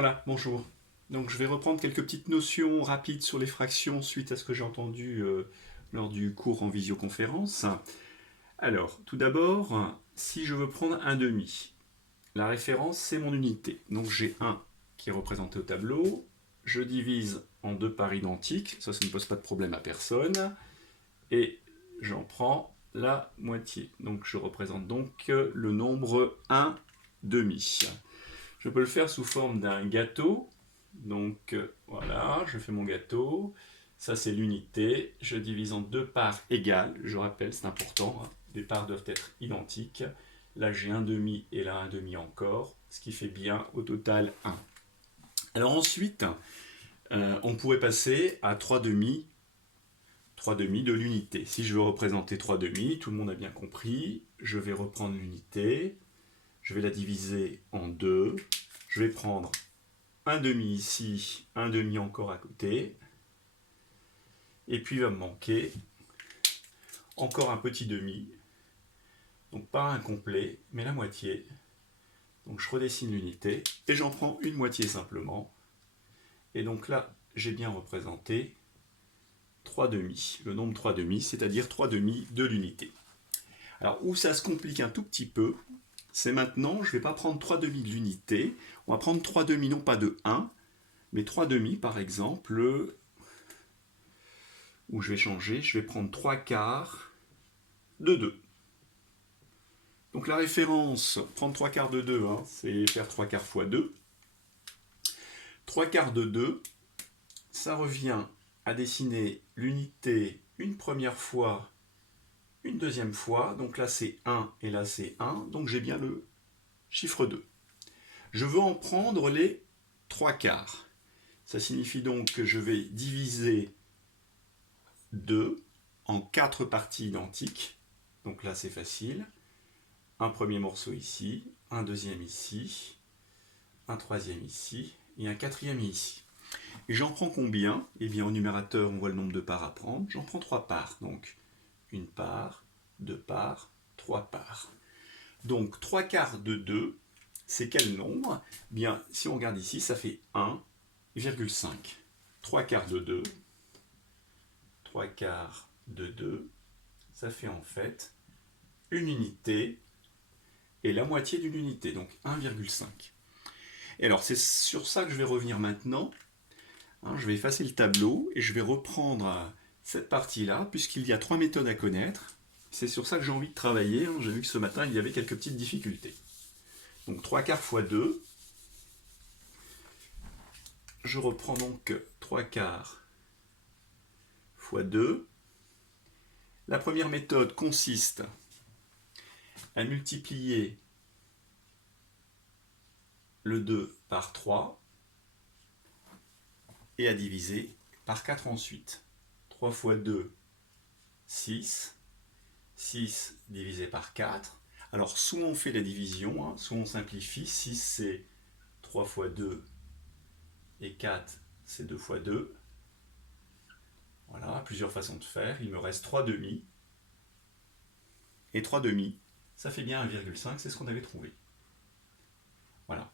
Voilà, bonjour. Donc je vais reprendre quelques petites notions rapides sur les fractions suite à ce que j'ai entendu lors du cours en visioconférence. Alors, tout d'abord, si je veux prendre un demi, la référence c'est mon unité. Donc j'ai 1 qui est représenté au tableau, je divise en deux parts identiques, ça ne pose pas de problème à personne, et j'en prends la moitié. Donc je représente donc le nombre 1 demi. Je peux le faire sous forme d'un gâteau. Donc voilà, je fais mon gâteau. Ça c'est l'unité. Je divise en deux parts égales. Je rappelle, c'est important, hein. Les parts doivent être identiques. Là j'ai un demi et là un demi encore, ce qui fait bien au total 1. Alors ensuite, on pourrait passer à 3 demi. 3 demi de l'unité. Si je veux représenter 3 demi, tout le monde a bien compris, je vais reprendre l'unité, je vais la diviser en deux, je vais prendre un demi ici, un demi encore à côté, et puis il va me manquer encore un petit demi, donc pas un complet, mais la moitié. Donc je redessine l'unité, et j'en prends une moitié simplement, et donc là j'ai bien représenté 3 demi, le nombre 3 demi, c'est-à-dire 3 demi de l'unité. Alors où ça se complique un tout petit peu, c'est maintenant, je ne vais pas prendre 3 demi de l'unité, on va prendre 3 demi non pas de 1, mais 3 demi par exemple, où je vais changer, je vais prendre 3 quarts de 2. Donc la référence, prendre 3 quarts de 2, hein, c'est faire 3 quarts fois 2. 3 quarts de 2, ça revient à dessiner l'unité une première fois, une deuxième fois, donc là c'est 1 et là c'est 1, donc j'ai bien le chiffre 2. Je veux en prendre les 3 quarts. Ça signifie donc que je vais diviser 2 en 4 parties identiques. Donc là c'est facile. Un premier morceau ici, un deuxième ici, un troisième ici et un quatrième ici. Et j'en prends combien? Eh bien au numérateur on voit le nombre de parts à prendre. J'en prends 3 parts. Donc une part, 2 parts, 3 parts. Donc 3 quarts de 2, c'est quel nombre? Bien, si on regarde ici, ça fait 1,5. 3 quarts de 2, 3 quarts de 2, ça fait en fait une unité et la moitié d'une unité, donc 1,5. Et alors c'est sur ça que je vais revenir maintenant. Je vais effacer le tableau et je vais reprendre cette partie-là, puisqu'il y a 3 méthodes à connaître. C'est sur ça que j'ai envie de travailler. J'ai vu que ce matin, il y avait quelques petites difficultés. Donc 3 quarts fois 2. Je reprends donc 3 quarts fois 2. La première méthode consiste à multiplier le 2 par 3 et à diviser par 4 ensuite. 3 fois 2, 6. 6 divisé par 4. Alors, soit on fait la division, soit on simplifie. 6, c'est 3 fois 2 et 4, c'est 2 fois 2. Voilà, plusieurs façons de faire. Il me reste 3 demi. Et 3 demi, ça fait bien 1,5, c'est ce qu'on avait trouvé. Voilà.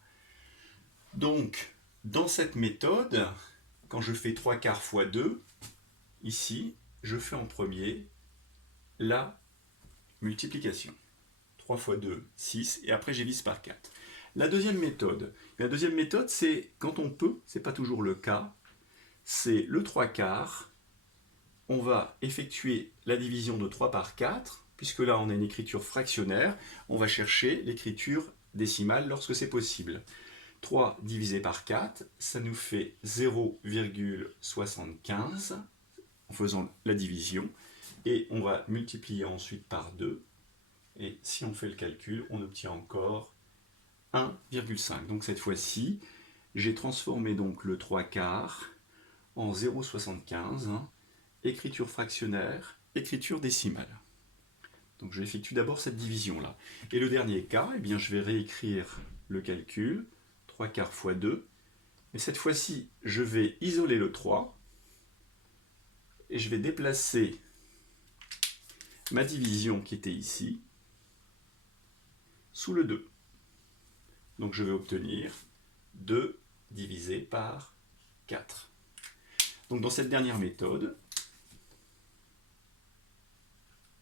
Donc, dans cette méthode, quand je fais 3 quarts fois 2, ici, je fais en premier la multiplication. 3 fois 2, 6, et après j'évise par 4. La deuxième méthode, c'est quand on peut, c'est pas toujours le cas, c'est le 3 quarts. On va effectuer la division de 3 par 4, puisque là on a une écriture fractionnaire, on va chercher l'écriture décimale lorsque c'est possible. 3 divisé par 4, ça nous fait 0,75 en faisant la division, et on va multiplier ensuite par 2, et si on fait le calcul, on obtient encore 1,5. Donc cette fois-ci, j'ai transformé donc le 3 quarts en 0,75, écriture fractionnaire, écriture décimale. Donc j'effectue d'abord cette division-là. Et le dernier cas, eh bien, je vais réécrire le calcul, 3 quarts fois 2, et cette fois-ci, je vais isoler le 3, et je vais déplacer ma division qui était ici, sous le 2. Donc je vais obtenir 2 divisé par 4. Donc dans cette dernière méthode,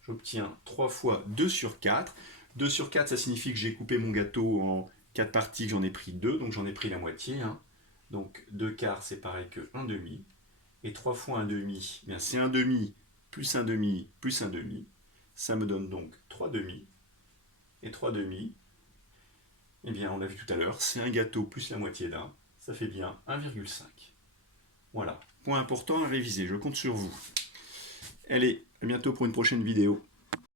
j'obtiens 3 fois 2 sur 4. 2 sur 4, ça signifie que j'ai coupé mon gâteau en 4 parties, que j'en ai pris 2, donc j'en ai pris la moitié. Hein. Donc 2 quarts, c'est pareil que 1 demi. Et 3 fois 1 demi, eh bien c'est 1 demi plus 1 demi plus 1 demi. Ça me donne donc 3 demi. Et 3 demi, eh bien on l'a vu tout à l'heure, c'est un gâteau plus la moitié d'un. Ça fait bien 1,5. Voilà, point important à réviser, je compte sur vous. Allez, à bientôt pour une prochaine vidéo.